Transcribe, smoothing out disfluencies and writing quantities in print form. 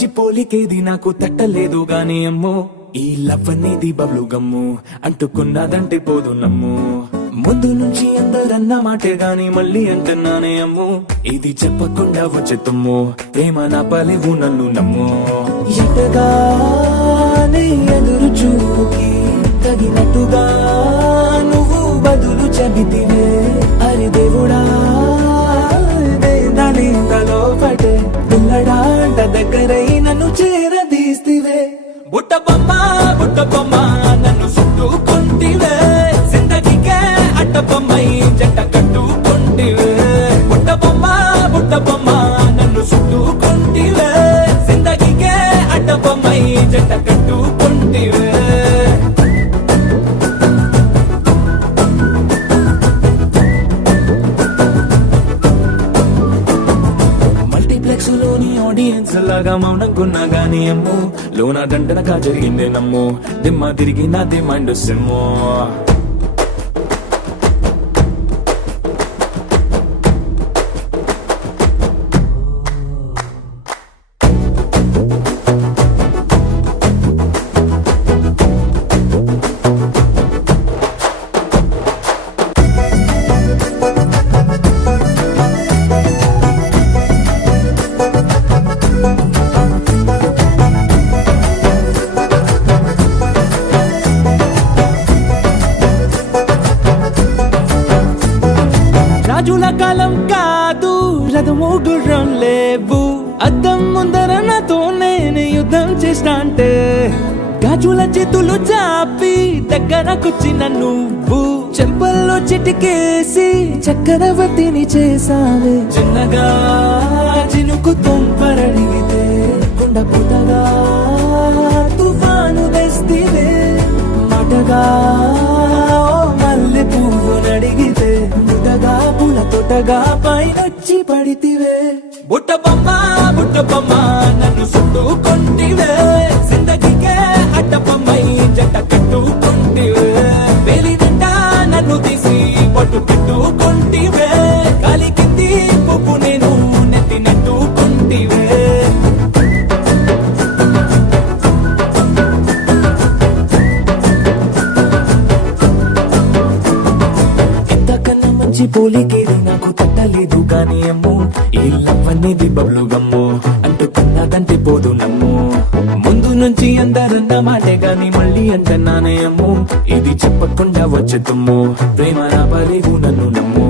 మంచి పోలికేది నాకు తట్టలేదు గాని అమ్మో ఈ లవ్ అనేది బబ్లు గమ్ము అంటుకున్నదంటే పోదు నమ్ము ముందు నుంచి అందరన్న మాటే గాని మళ్ళీ అంటున్నానే అమ్ము ఇది చెప్పకుండా వచ్చేతుమ్ము ప్రేమ నా పలేవు నన్ను నమ్ము ఎటగానే ఎదురు చూపుకి తగినట్టుగా నువ్వు బదులు చెబితివే అరే దేవుడా దానిలో పడే పిల్లడాంట దగ్గరై నన్ను చేరదీస్తివే బుట్ట బొమ్మ నన్ను చుట్టుకుంటివే జిందగీకే అట్ట బొమ్మై జంట కట్టుకుంటివే బుట్ట బొమ్మ నన్ను చుట్టుకుంటివే జిందగీకే అట్ట బొమ్మై జంట కట్టుకుంటివే లోని ఆడియన్స్ లాగా మౌనంకున్నా గానీ అమ్ము లోన దండనగా జరిగిందే నమ్ము దిమ్మ తిరిగి నాది మైండ్ సిమ్ము రాజుల కాలం కాదు రథము గుర్రం లేవు అద్దం ముందర నాతో నేను యుద్ధం చేస్తా అంటే గాజుల చేతులు చాపి దగ్గరకొచ్చిన నువ్వు చెంపల్లో చిటికేసి చక్రవర్తిని చేసావే చిన్నగా చినుకు తుంపరడిగితే కుండ పుట్టగా తుఫాను తెస్తివే మాటగా మల్లె పువ్వు నడిగితే ముదగా పుల తొటగా పైనొచ్చి పడితివే బుట్ట బొమ్మ నన్ను చుట్టుకుంటివే జిందగీకే అట్ట బొమ్మై జంట కట్టుకుంటివే పేలిదంట నన్ను తీసి పట్టు పెట్టుకుంటివే కాలి కింది పువ్వు నేను నెత్తినట్టుకుంటివే పోలికేది నాకు తట్టలేదు గాని అమ్ము ఈ లవ్ అనేది బబ్లు గమ్ము అంటుకున్నదంటే పోదు నమ్ము ముందు నుంచి అందరన్న మాటే గాని మళ్ళీ అంటున్నానే అమ్ము ఇది చెప్పకుండా వచ్చేతుమ్ము ప్రేమ నా పలేవు నన్ను నమ్ము